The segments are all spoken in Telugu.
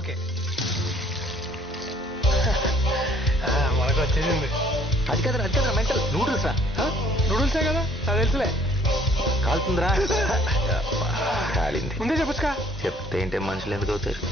ఓకే. మనకు వచ్చేసింది. అది కదా మెంటల్ నూడిల్స్ రా. నూడిల్సే కదా, అది తెలుసులే. కాలుతుందిరా. కాలింది. ముందే చెప్పొచ్చుకా. చెప్తే ఏంటే మనుషులు ఎందుకు అవుతారు.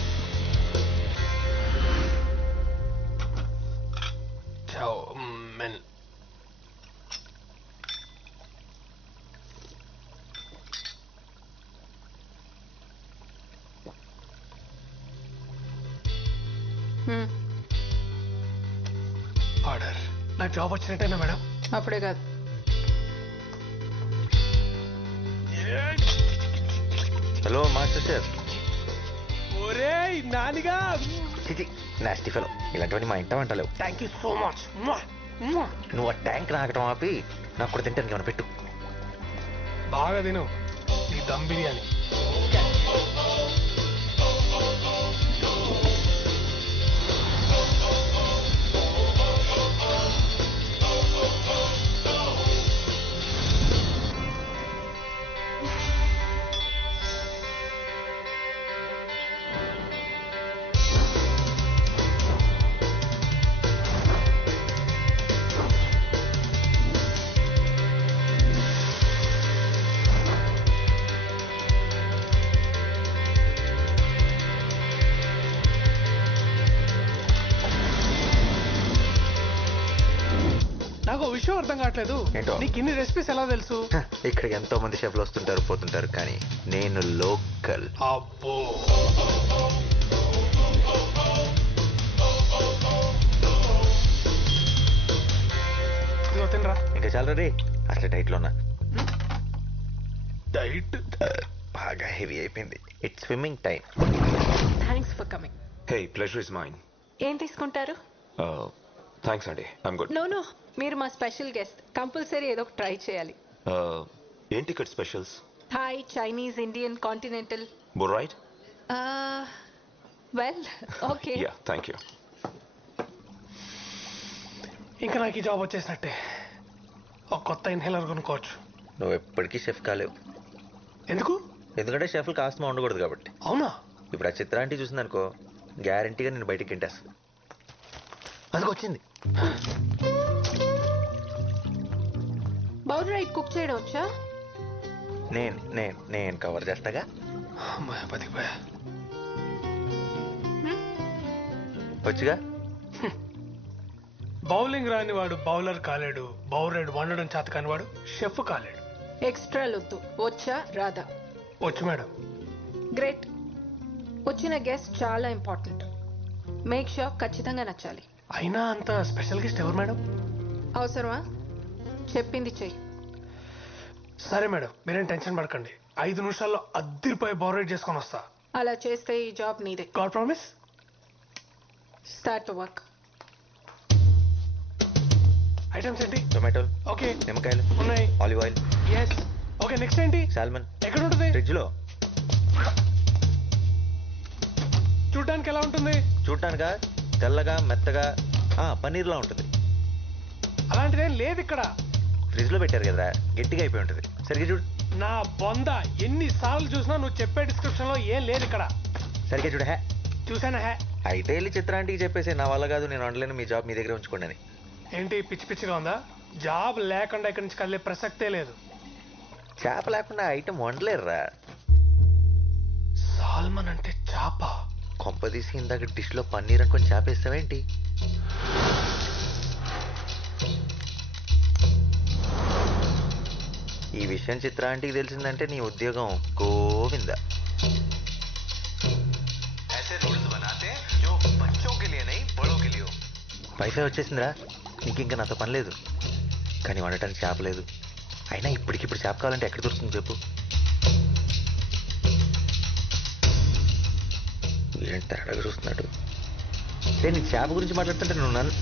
ఆర్డర్. నాకు జాబ్ వచ్చినట్టేనా మేడం? అప్పుడే కాదు. Hello master chef. ఒరే నానిగా. Nasty fellow. ఇలాంటివన్నీ మా ఇంట వంటలేవు. Thank you so much. నువ్వు ఆ ట్యాంక్ నాకటం ఆపి నాకు కూడా తింటాను ఏమైనా పెట్టు. బాగా తిను ఈ దమ్ బిర్యానీ. నాకు విషయం అర్థం కావట్లేదు. నీకు ఇన్ని రెసిపీస్ ఎలా తెలుసు? ఇక్కడికి ఎంతో మంది షెఫ్లు వస్తుంటారు పోతుంటారు, కానీ నేను లోకల్. అబ్బో. తినరా. ఇంకా చాలా రే. అసలు డైట్ లో ఉన్నా. డైట్ బాగా హెవీ అయిపోయింది. It's swimming time. Thanks for coming. Hey, pleasure is mine. ఏం తీసుకుంటారు? థ్యాంక్స్ అండి, ఐఎమ్ గుడ్. నో మీరు మా స్పెషల్ గెస్ట్. కంపల్సరీ ఏదో ట్రై చేయాలి. ఏంటి ఇక్కడ specials? Thai, Chinese, Indian, continental. Bore right? Well okay. Yeah, thank you. ఇంకా నాకు ఈ జాబ్ వచ్చేసినట్టే. ఒక కొత్త ఇన్హేలర్ కొనుక్కోవచ్చు. నువ్వు ఎప్పటికీ షెఫ్ కాలేవు. ఎందుకు? ఎందుకంటే షెఫ్లు కాస్త ఉండకూడదు కాబట్టి. అవునా? ఇప్పుడు ఆ చిత్రాంటి చూసిందనుకో, గ్యారంటీగా నేను బయటికి తింటేస్తుంది. అందుకు వచ్చింది. బౌల్ రైట్ కుక్ చేయడం వచ్చా? నేను కవర్ చేస్తాగా. బతికిపోయా. వచ్చుగా. బౌలింగ్ రాని వాడు బౌలర్ కాలేడు. బౌలర్ వండడం చేత కాని వాడు షెఫ్ కాలేడు. ఎక్స్ట్రా లొద్దు. వచ్చా రాదా? వచ్చు మేడం. గ్రేట్. వచ్చిన గెస్ట్ చాలా ఇంపార్టెంట్. మేక్ షూర్ ఖచ్చితంగా నచ్చాలి. అయినా అంత స్పెషల్ గెస్ట్ ఎవరు మేడం? అవసరమా? చెప్పింది చెయ్యి. సరే మేడం, మీరేం టెన్షన్ పడకండి. 5 నిమిషాల్లో అద్దరిపోయి బౌలర్ చేసుకొని వస్తా. అలా చేస్తే ఈ జాబ్ నీదే. God promise. Start to work. Items ఏంటి? టొమాటోలు, ఓకే. నిమ్మకాయలు ఉన్నాయి. Olive oil. Yes. Okay, next ఏంటి? సాల్మన్. ఎక్కడ ఉంటుంది? ఫ్రిడ్జ్ లో. చూడడానికి ఎలా ఉంటుంది? చూడటానికా తెల్లగా మెత్తగా పన్నీర్లా ఉంటుంది. అలాంటిదేం లేదు ఇక్కడ. ఫ్రిడ్జ్ లో పెట్టారు కదా, గట్టిగా అయిపోయి ఉంటుంది. సరిగ్గా చూడు. నా బొంద ఎన్నిసార్లు చూసినా నువ్వు చెప్పే డిస్క్రిప్షన్ లో ఏం లేదు ఇక్కడ. సరిగ్గా చూడు. హే చూసానా? హే అయితే వెళ్ళి చిత్రాంటికి చెప్పేసి నా వల్ల కాదు, నేను వండలేను, మీ జాబ్ మీ దగ్గర ఉంచుకోండి అని. ఏంటి పిచ్చి పిచ్చిగా ఉందా? జాబ్ లేకుండా ఇక్కడి నుంచి కదిలే ప్రసక్తే లేదు. చేప లేకుండా ఐటమ్ వండలేరురా. సాల్మన్ అంటే చేప. కొంపదీసి ఇందాక డిష్ లో పన్నీర్ అనుకొని చేపేస్తావేంటి? ఈ విషయం చిత్రాంటికి తెలిసిందంటే నీ ఉద్యోగం గోవింద. వైఫై వచ్చేసిందిరా, నీకు ఇంకా నాతో పని లేదు. కానీ వండటానికి చేప లేదు. అయినా ఇప్పటికిప్పుడు చేప కావాలంటే ఎక్కడ దొరుకుతుంది చెప్పు? ఏంటి తేడాగా చూస్తున్నాడు? నేను చేప గురించి మాట్లాడుతుంటే నువ్వు నన్ను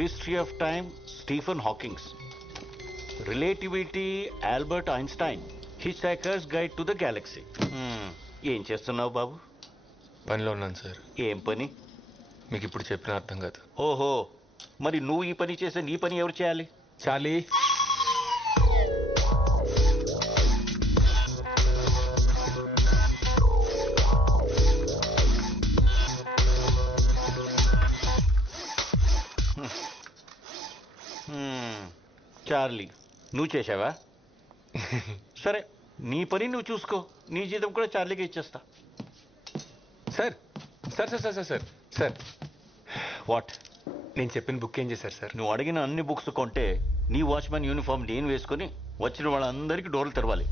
History of Time, Stephen Hawking. Relativity, Albert Einstein. Hitchhiker's Guide to the Galaxy. ఏం చేస్తున్నావు బాబు? పనిలో ఉన్నాను సార్. ఏం పని? మీకు ఇప్పుడు చెప్పిన అర్థం కాదు. ఓహో, మరి నువ్వు ఈ పని చేస్తే నీ పని ఎవరు చేయాలి? చాలీ, చార్లీ, నువ్వు చేసావా? సరే, నీ పని నువ్వు చూసుకో. నీ జీతం కూడా చార్లీకి ఇచ్చేస్తా. Sir sir sir sir sir sir what? నేను చెప్పిన బుక్ ఏం చేశారు సార్? నువ్వు అడిగిన అన్ని బుక్స్ కొంటే నీ వాచ్మెన్ యూనిఫామ్ నేను వేసుకొని వచ్చిన వాళ్ళందరికీ డోర్లు తెరవాలి.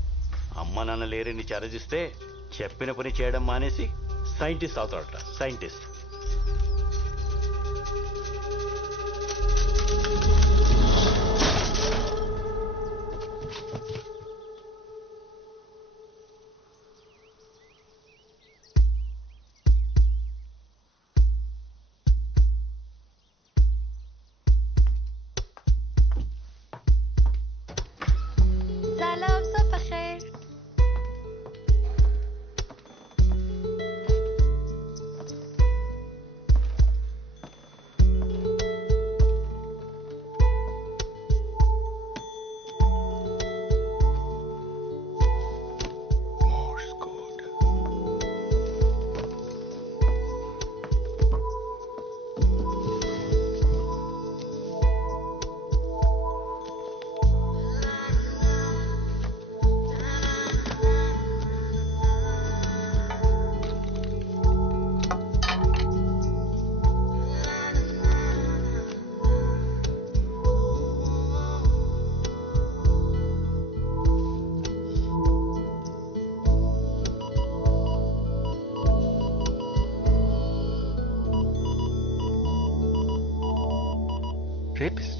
అమ్మ నాన్న లేరని చారజిస్తే చెప్పిన పని చేయడం మానేసి scientist అవుతాడట. Scientist. سلام صبح خير. Morse code. Rapist.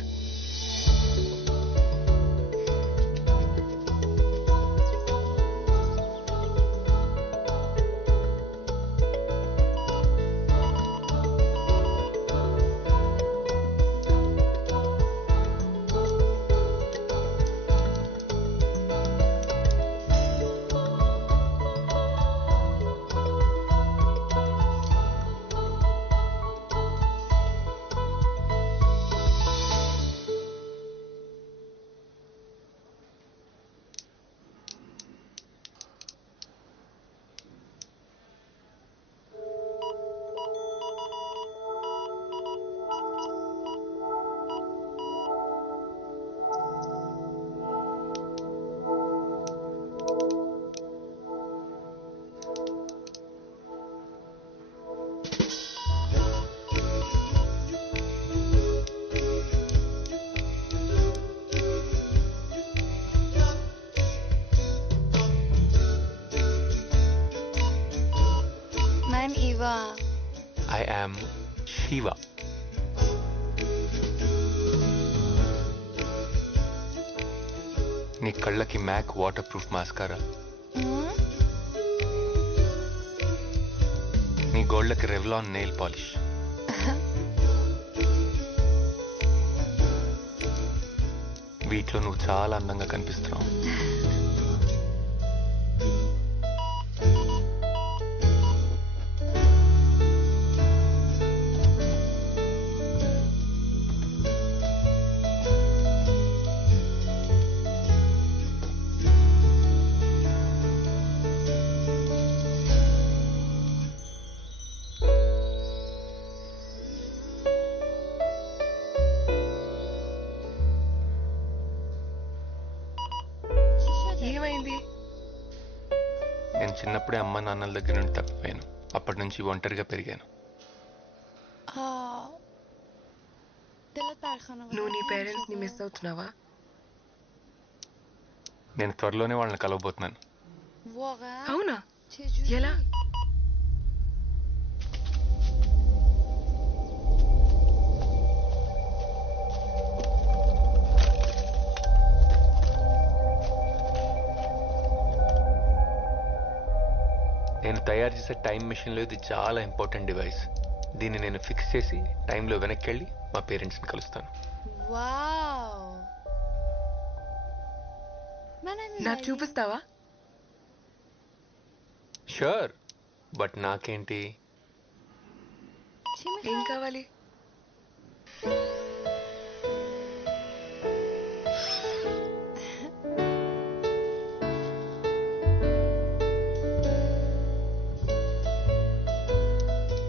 I'm Eva. I am Shiva. నీ కళ్ళకి మ్యాక్ వాటర్ ప్రూఫ్ మాస్కారా, నీ గోళ్ళకి రెవ్లాన్ నెయిల్ పాలిష్, వీటిలో నువ్వు చాలా అందంగా కనిపిస్తున్నావు. ఏమైంది? నేను చిన్నప్పుడే అమ్మ నాన్నల దగ్గర నుండి తప్పిపోయాను. అప్పటి నుంచి ఒంటరిగా పెరిగాను. నువ్వు నీ పేరెంట్స్ ని మిస్ అవుతున్నావా? నేను త్వరలోనే వాళ్ళని కలవబోతున్నాను. అవునా? ఎలా? నేను తయారు చేసే టైం మెషిన్లో ఇది చాలా ఇంపార్టెంట్ డివైస్. దీన్ని నేను ఫిక్స్ చేసి టైంలో వెనక్కి వెళ్ళి మా పేరెంట్స్ని కలుస్తాను. Wow. Man, I'm నాకు చూపిస్తావా? షూర్, బట్ నాకేంటి? ఏం కావాలి?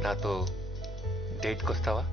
నాతో డేట్కి వస్తావా?